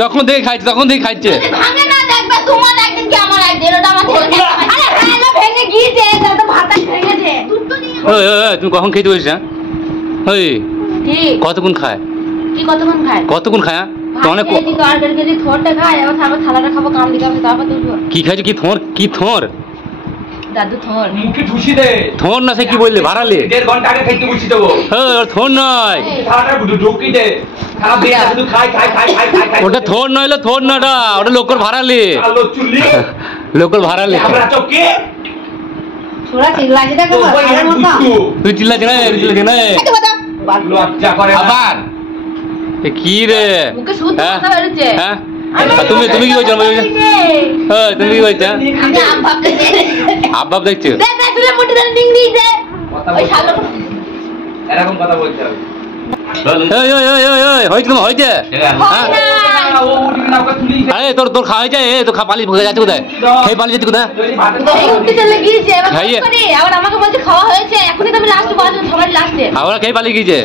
তখন দেখে খাইছে ভাঙে না দেখবে তোমার একদিন কি আমার একদিন ওটা আমার ছেলে আরে খায়না ভেঙে গিয়েছে তো ভাতটা ভেঙেছে দুধ তো নিয়ে ওই তুমি কখন খেতে বসছ? ওই কি কতক্ষণ খায়? কি কতক্ষণ খায় তো অনেক কেজি তরকারি কেজি থোরটা খায় আবার তারপর থালাটা খাবো কাম দিকে তারপর তুলবো কি খাইছো? কি থোর দাদু থোর মুখে ঢুসি দে। থোর না সে কি বললে ভাড়ালে 1.5 ঘন্টা আগে খাইতে বসি দেবো। থোর নয় খাওয়াটা ঢুকি দে। খাওয়া দিয়ে শুধু খাই। ওটা থোর নয়, থোর না, ওটা লোকর ভাড়ালে। আলো চুল্লি লোকর ভাড়ালে। আমরা চোখে ছোড়া চিল্লাছে দেখো ভাড়ার মতো তুই চিল্লাছিস না? লজ্জা করে আবার কি রে মুখে সুদ কথা বেরোচ্ছে হ্যাঁ তুমি কি বলছো? তুমি কি বলছো? আমি আব্বাব দেখে আব্বাব দেখছো? দেখ তুই মুঠি ধরে ডিং দিই দে ওই শালো এরকম কথা বলতে হবে। হয়েছে আরে তোর খাওয়া হয়েছে? তোর পালি যাচ্ছে কোথায়? খেয়ে পালিয়ে যাচ্ছে কোথায়? এই উঠতে চলে গিয়েছে এবার করে আবার আমাকে বলছে খাওয়া হয়েছে এখনই তো আমি লাস্টে বলছি সবাই লাস্টে আবার খেয়ে পালিয়ে গিয়েছে।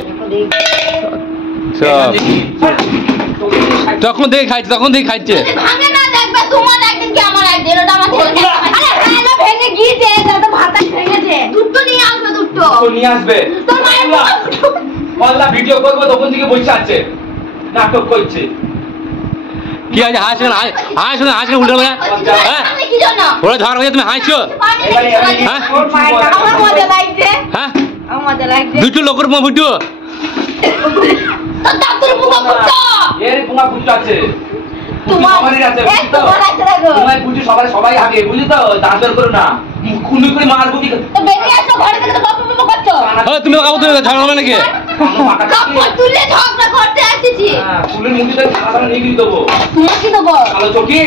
তখন দেখে খাইছে ভাঙে না দেখবে তোমার একদিন কি আমার একদিন ওটা আমার ছেলে আরে খায়না ভেঙে গিয়েছে তো ভাতটা ভেঙেছে দুধ তো নিয়ে আসবে তোর মায়ের বললা ভিডিও করবো তখন থেকে বসে আছে নাটক করছে। কি আছে? হাসি উল্টো কি জন্য ওরা ঝড় হয়ে তুমি হাসছো? আমার মজা লাগছে হ্যাঁ আমার মজা লাগছে দুটো লোকের ভিডিও তো দাদুর মুখে ফুটো এর পুঙ্গা ফুটো আছে তোমারই আছে তোমার আছে দেখো তোমার বুঝি সবাই আগে বুঝলি তো দাঁড় করো না খুন্ডি করে মারবো কি তো বেরিয়ে আসো ঘরে থেকে তো বাপ বাপ করছো তুমি ঝড় হবে নাকি? কাপড় তুলে ঝগড়া করতে আসিছি ফুলের মুখে খাওয়া নিয়ে গিয়ে দেবো তোমার কি দেবো কালো চোখে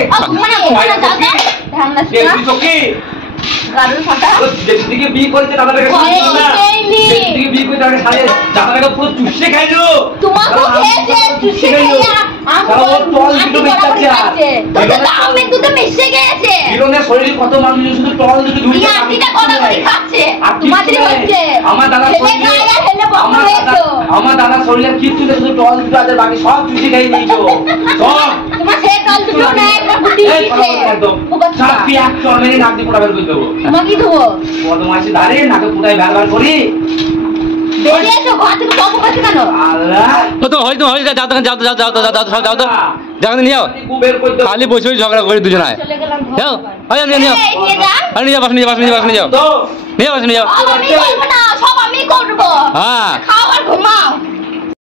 ধ্যান না চোখে গাড়ুর ফাটা যেদিকে বিয়ে করেছে দাদাটাকে যেদিকে বিয়ে করে তাকে সাড়ে দাদাটাকে পুরো চুষে খাইলো তোমাকে খেয়েছে চুষে খাইয়া আমি দুধে মিশে গেছে হিরোনের শরীরে কত মানুষ শুধু টল দুটো দুই খাচ্ছে তোমাদের হচ্ছে আমার দাদা আমার দাদা শরীরে কিচ্ছু নেই শুধু টল দুটো আছে বাকি সব চুষে খাই নিয়েছো সব তোমার সেই টল দুটো না একবার বুদ্ধি দিয়েছে একদম সব কি এক চর মেরে নাক দিয়ে পোড়া বের করে দেবো তোমাকে কি দেবো বদমাইশি ধারে নাকে পুরাই বার করি বেরিয়ে এসো ঘর থেকে কম করছে কেন আল্লাহ তো হয়তো যাও নিয়ে যাও খালি বসে ঝগড়া করে দুজনায় যাও নিয়ে যাও আমি করবো না সব আমি করবো হ্যাঁ খাও আর ঘুমাও